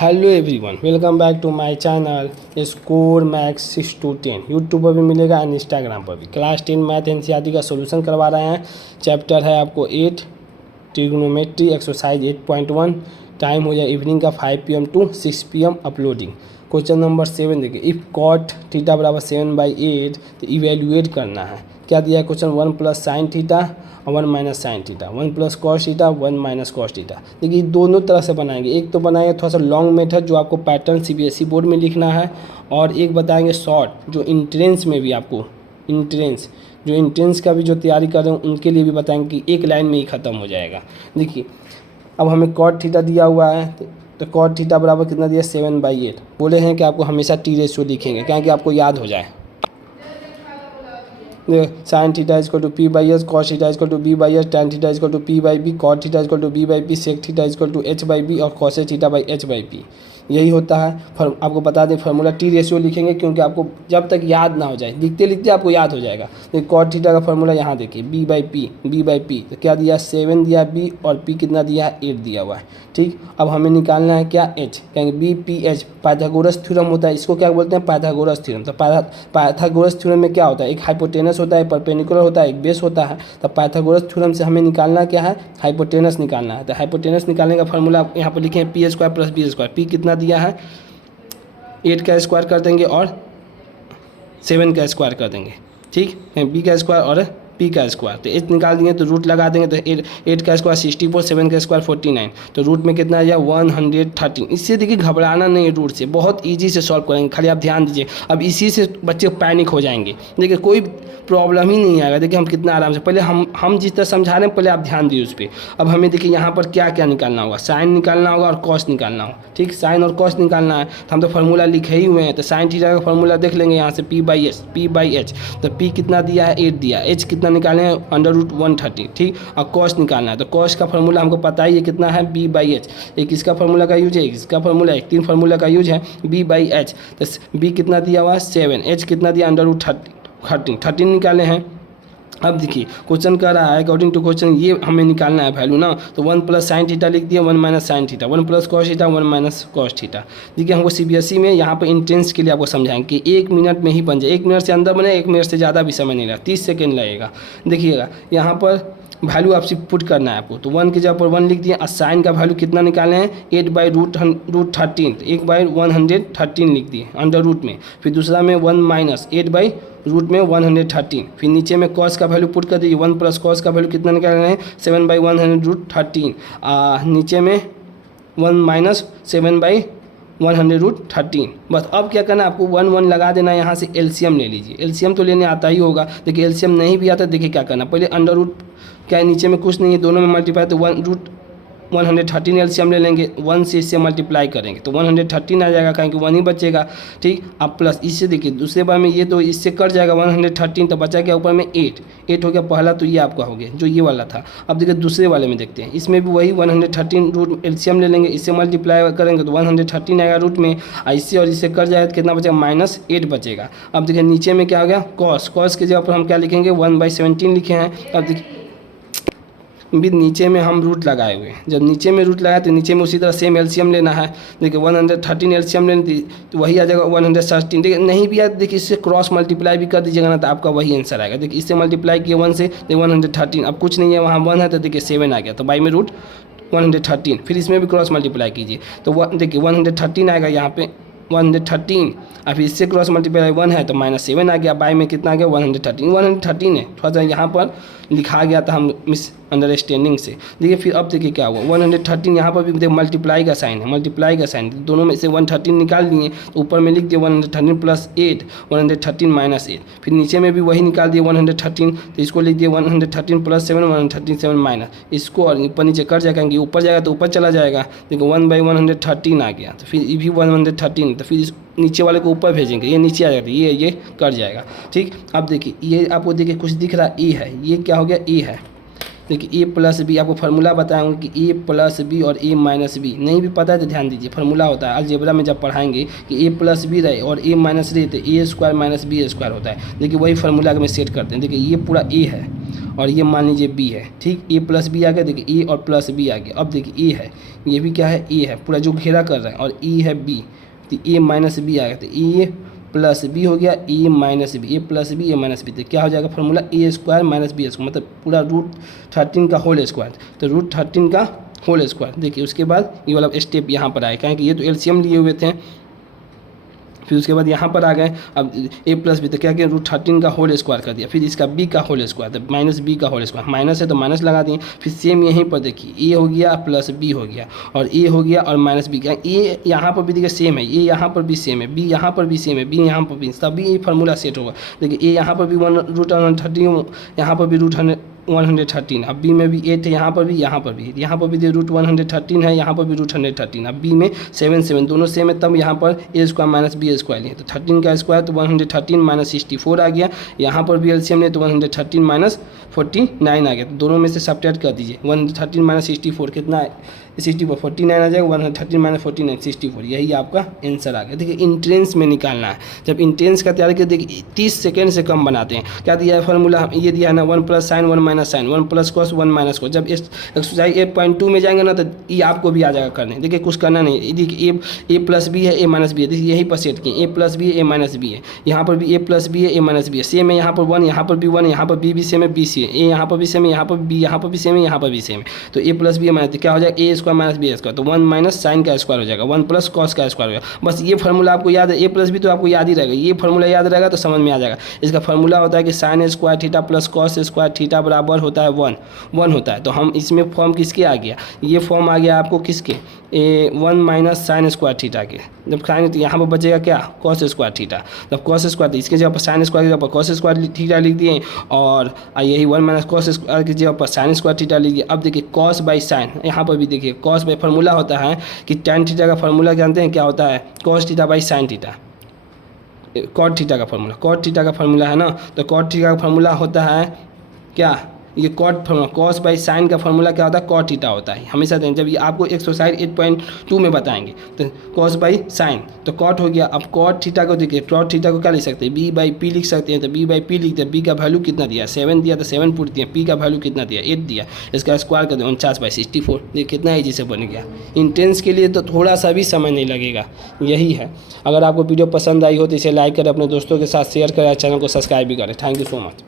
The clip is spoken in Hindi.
Hello everyone, welcome back to my channel score max 6 to 10। YouTube पर भी मिलेगा एंड इंस्टाग्राम पर भी। क्लास 10 मैथ एनसीईआरटी का सोल्यूशन करवा रहे हैं। चैप्टर है आपको 8 ट्रिग्नोमेट्री एक्सरसाइज 8.1। टाइम हो जाए इवनिंग का 5 PM to 6 PM uploading. Question number 7 देखिए, इफ़ कॉट थीटा बराबर 7/8 तो इवेल्युएट करना है। क्या दिया है क्वेश्चन, 1 प्लस साइन थीटा और 1 minus sine theta, 1 plus cos theta 1 minus cos theta. देखिए दोनों तरह से बनाएंगे। एक तो बनाएंगे थोड़ा सा लॉन्ग मेथड जो आपको पैटर्न सीबीएसई बोर्ड में लिखना है, और एक बताएंगे शॉर्ट जो इंट्रेंस में भी आपको इंट्रेंस का भी जो तैयारी कर रहे हैं उनके लिए भी बताएंगे कि एक लाइन में ही ख़त्म हो जाएगा। देखिए अब हमें कॉट थीटा दिया हुआ है, तो कॉट थीटा बराबर कितना दिया, 7/8। बोले हैं कि आपको हमेशा टी रेशियो लिखेंगे क्या कि आपको याद हो जाए। Sine theta is equal to P/S, cos theta is equal to B/S, tan theta is equal to P/B, cot theta is equal to B/P, sec theta is equal to H/B और कॉसेक थीटा बाई H/P। यही होता है। आपको बता दें फार्मूला टी रेशियो लिखेंगे क्योंकि आपको जब तक याद ना हो जाए, लिखते लिखते आपको याद हो जाएगा। देखिए कॉट थीटा का फार्मूला यहाँ देखिए, B/P तो क्या दिया, 7 दिया B और P कितना दिया है, 8 दिया हुआ है। ठीक, अब हमें निकालना है क्या, H, कहेंगे BPH पाइथागोरस थ्योरम होता है, इसको क्या बोलते हैं, पाइथागोरस थ्योरम। तो पाइथागोरस थ्योरम में क्या होता है, एक हाइपोटेनस होता है, परपेंडिकुलर होता है, एक बेस होता है। तो पाइथागोरस थ्योरम से हमें निकालना क्या है, हाइपोटेनस निकालना है। तो हाइपोटेनस निकालने का फार्मूला यहाँ पर लिखे हैं P² + B²। P कितना दिया है, 8 का स्क्वायर कर देंगे और 7 का स्क्वायर कर देंगे। ठीक, B का स्क्वायर और P का स्क्वायर। तो 8 निकाल दिए तो रूट लगा देंगे, तो 8 का स्क्वायर 64, 7 का स्क्वायर 49। तो रूट में कितना आ जाए, 113। इससे देखिए घबराना नहीं है, रूट से बहुत ईजी से सॉल्व करेंगे, खाली आप ध्यान दीजिए। अब इसी से बच्चे पैनिक हो जाएंगे, देखिए कोई प्रॉब्लम ही नहीं आएगा। देखिए हम कितना आराम से, पहले हम जिस तरह समझा रहे हैं पहले आप ध्यान दिए उस पर। अब हमें देखिए यहाँ पर क्या क्या निकालना होगा, साइन निकालना होगा और कॉस निकालना होगा। ठीक, साइन और कॉस निकालना है तो हम तो फार्मूला लिखे ही हुए हैं। तो साइन थीटा का फार्मूला देख लेंगे यहाँ से, P/H। तो P कितना दिया है, 8 दिया। H कितना निकालें हैं, √130। ठीक, और कॉस निकालना है तो कॉस का फार्मूला हमको पता ही है कितना है, B/H। एक इसका फार्मूला का यूज है, एक इसका फार्मूला, एक 3 फार्मूला का यूज है, B/H। तो B कितना दिया हुआ है 7, H कितना दिया, √13 निकाले हैं। अब देखिए क्वेश्चन कह रहा है अकॉर्डिंग टू क्वेश्चन ये हमें निकालना है वैल्यू ना, तो 1 प्लस साइन थीटा लिख दिया, 1 minus sine theta, 1 plus cos theta, 1 minus cos theta. देखिए हमको सीबीएसई में यहाँ पर इंट्रेंस के लिए आपको समझाएंगे कि 1 मिनट में ही बन जाए, 1 मिनट से अंदर बने, 1 मिनट से ज़्यादा भी समय नहीं लगा, 30 सेकेंड लगेगा। देखिएगा यहाँ पर वैल्यू आपसे पुट करना है आपको, तो 1 की जगह पर 1 लिख दिया। और साइन का वैल्यू कितना निकाले हैं, 8/√13, 1/113 लिख दिए अंडर रूट में। फिर दूसरा में 1 माइनस 8/113। फिर नीचे में कॉस का वैल्यू पुट कर दीजिए, 1 प्लस कॉस का वैल्यू कितना निकाल रहे हैं, 7/113। नीचे में 1 माइनस 7/113। बस अब क्या करना है आपको, 1 लगा देना है, यहाँ से एलसीएम ले लीजिए। एलसीएम तो लेने आता ही होगा, देखिए एलसीएम नहीं भी आता, देखिए क्या करना, पहले अंडर रूट क्या है, नीचे में कुछ नहीं है, दोनों में मल्टीप्लाई, तो 113 एलसीएम ले लेंगे, 1 से इससे मल्टीप्लाई करेंगे तो 113 आ जाएगा, कहेंगे 1 ही बचेगा। ठीक, अब प्लस इससे देखिए दूसरे बार में ये तो इससे कट जाएगा 113, तो बचा क्या ऊपर में 8 हो गया। पहला तो ये आपका हो गया जो ये वाला था। अब देखिए दूसरे वाले में देखते हैं, इसमें भी वही 113 रूट एलसीएम ले लेंगे, इससे मल्टीप्लाई करेंगे तो 113 आएगा रूट में, इससे और इससे कट जाएगा तो कितना बचेगा, -8 बचेगा। अब देखिए नीचे में क्या हो गया, कॉस की जगह पर हम क्या लिखेंगे, 1/17 लिखे हैं। अब देखिए भी नीचे में हम रूट लगाए हुए हैं, जब नीचे में रूट लगाए तो नीचे में उसी तरह सेम एलसीएम लेना है। देखिए 113 एलसीएम लेनी थी तो वही आ जाएगा 113। देखिए नहीं भी आया देखिए इससे क्रॉस मल्टीप्लाई भी कर दीजिएगा ना, तो आपका वही आंसर आएगा। देखिए इससे मल्टीप्लाई किया 1 से, तो 113। अब कुछ नहीं है, वहाँ 1 है तो देखिए 7 आ गया, तो बाई में √113। फिर इसमें भी क्रॉस मल्टीप्लाई कीजिए तो देखिए 113 आएगा यहाँ पे 113। अब फिर इससे क्रॉस मल्टीप्लाई 1 है तो -7 आ गया, बाई में कितना आ गया, 113 है। थोड़ा सा यहाँ पर लिखा गया था हम मिस अंडरस्टैंडिंग से। देखिए फिर अब देखिए क्या हुआ, 113 यहाँ पर भी देखिए मल्टीप्लाई का साइन है, दोनों में से 113 निकाल लिए, तो ऊपर में लिख दिया 113 + 8, 113 - 8। फिर नीचे में भी वही निकाल दिया 113, तो इसको लिख दिया 113 + 7, 113 7 माइनस, इसको और ऊपर नीचे कर जाएगा, ऊपर जाएगा तो ऊपर चला जाएगा। देखो 1/113 आ गया, तो फिर ये भी 113, तो फिर नीचे वाले को ऊपर भेजेंगे, ये नीचे आ जाएगा, ये कर जाएगा। ठीक, अब देखिए ये आपको देखिए कुछ दिख रहा है, ए है, ये क्या हो गया, ए है। देखिए ए प्लस बी, आपको फार्मूला बताया कि ए प्लस बी और ए माइनस बी, नहीं भी पता है तो ध्यान दीजिए फार्मूला होता है अलजेब्रा में जब पढ़ाएंगे कि ए प्लस बी रहे और ए माइनस रहे तो ए स्क्वायर माइनस बी स्क्वायर होता है। देखिए वही फार्मूला में सेट करते हैं। देखिए ये पूरा ए है और ये मान लीजिए बी है, ठीक, ए प्लस बी आ गया, देखिए ए और प्लस बी आ गया। अब देखिए ए है, ये भी क्या है, ए है, पूरा जो घेरा कर रहा है, और ए है बी, तो ए माइनस बी आ गया, तो ए प्लस बी हो गया, ए माइनस बी, ए प्लस बी ए माइनस बी, तो क्या हो जाएगा फार्मूला ए स्क्वायर माइनस बी स्क्वायर, मतलब पूरा √13 का होल स्क्वायर, तो √13 का होल स्क्वायर। देखिए उसके बाद ये वाला स्टेप यहाँ पर आए, क्योंकि ये तो एलसीएम लिए हुए थे, फिर उसके बाद यहाँ पर आ गए, अब ए प्लस बी, तो क्या किया √13 का होल स्क्वायर कर दिया, फिर इसका बी का होल स्क्वायर, तो माइनस बी का होल स्क्वायर, माइनस है तो माइनस लगा दिए, फिर सेम यहीं पर देखिए ए हो गया प्लस बी हो गया और ए हो गया और माइनस बी क्या, ए यहाँ पर भी देखिए सेम है, ए यहाँ पर भी सेम है, बी यहाँ पर भी सेम है, बी यहाँ पर भी, तभी ये फार्मूला सेट होगा। देखिए ए यहाँ पर भी √113, यहाँ पर भी √113, अब बी में भी 8 है, यहाँ पर भी यहाँ पर भी √113 है, यहाँ पर भी √113, अब बी में 7 7 दोनों सेम है, तब यहाँ पर ए स्क्वायर माइनस बी स्क्वायर लिए, तो 13 का स्क्वायर तो 113 माइनस 64 आ गया, यहाँ पर भी एलसीएम ले तो 113 माइनस 49 आ गया, तो दोनों में से सब्ट्रैक्ट कर दीजिए, 113 माइनस 64 कितना है, 64 49 आ जाएगा, 113 माइनस 49 64, यही आपका आंसर आ गया। देखिए इंट्रेंस में निकालना है, जब इंट्रेंस का तैयार किया देखिए 30 सेकेंड से कम बनाते हैं। क्या दिया है फार्मूला, ये दिया है ना 1 plus sine 1 minus sine, 1 plus cos 1 minus cos. जब एक्सरसाइज 8.2 में जाएंगे ना तो ये आपको भी आ जाएगा करने। देखिए कुछ करना नहीं, देखिए ए प्लस बी है, ए माइनस बी है, देखिए यहीं पर सेट किए, ए प्लस बी है, ए माइनस बी है, यहाँ पर भी ए प्लस बी है, ए माइनस बी है, सेम है, यहाँ पर 1, यहाँ पर भी 1, यहाँ पर बी भी सेम है, बी सी है, ए यहाँ पर भी सेम है, यहाँ पर बी, यहाँ पर भी सेम है, यहाँ पर भी सेम है, तो ए प्लस बी है माइनस, क्या हो जाएगा ए स्क्वायर माइनस बी स्क्वायर, तो 1 माइनस साइन का स्क्वायर हो जाएगा, 1 प्लस कॉस का स्क्वायर हो जाएगा। बस ये फार्मूला आपको याद है, ए प्लस बी तो आपको याद ही रहेगा, ये फार्मूला याद रहेगा तो समझ में आ जाएगा। इसका फार्मूला होता है कि sine square theta plus cos square theta बराबर होता है 1 होता है। तो हम इसमें फॉर्म किसके आ गया, ये फॉर्म आ गया आपको किसके, 1 माइनस साइन स्क्वायर थीटा के। जब साइन तो यहाँ पर बचेगा क्या, कॉस स्क्वायर थीटा, जब कॉस स्क्वायर, इसके जगह पर साइन स्क्वायर की जगह पर कॉस स्क्वायर थीटा लिख दिए, और यही 1 माइनस कॉस स्क्वायर की जगह पर साइन स्क्वायर थीटा लिख दिए। अब देखिए कॉस बाई साइन, यहाँ पर भी देखिए कॉस बाई फार्मूला होता है कि tan थीटा का फार्मूला जानते हैं क्या होता है, cos theta by sine theta, cot theta का फार्मूला, कॉट थीटा का फार्मूला है ना, तो कॉट थीटा का फार्मूला होता है क्या, ये cot formula, cos by sine का फार्मूला क्या होता है, कॉट थीटा होता है हमेशा दें। जब ये आपको एक्सरसाइज 8.2 में बताएंगे तो कॉस बाई साइन तो कॉट हो गया। अब कॉट थीटा को देखिए, कॉट थीटा को क्या लिख सकते हैं, बी बाई पी लिख सकते हैं, तो बी बाई पी लिखते हैं, बी का वैल्यू कितना दिया 7 दिया, तो 7 पुट दिया, पी का वैल्यू कितना दिया 8 दिया, इसका स्क्वायर कर दें 49/64, ये कितना ईजी से बन गया। इंटेंस के लिए तो थोड़ा सा भी समय नहीं लगेगा, यही है। अगर आपको वीडियो पसंद आई हो तो इसे लाइक करें, अपने दोस्तों के साथ शेयर करें, चैनल को सब्सक्राइब भी करें। Thank you so much.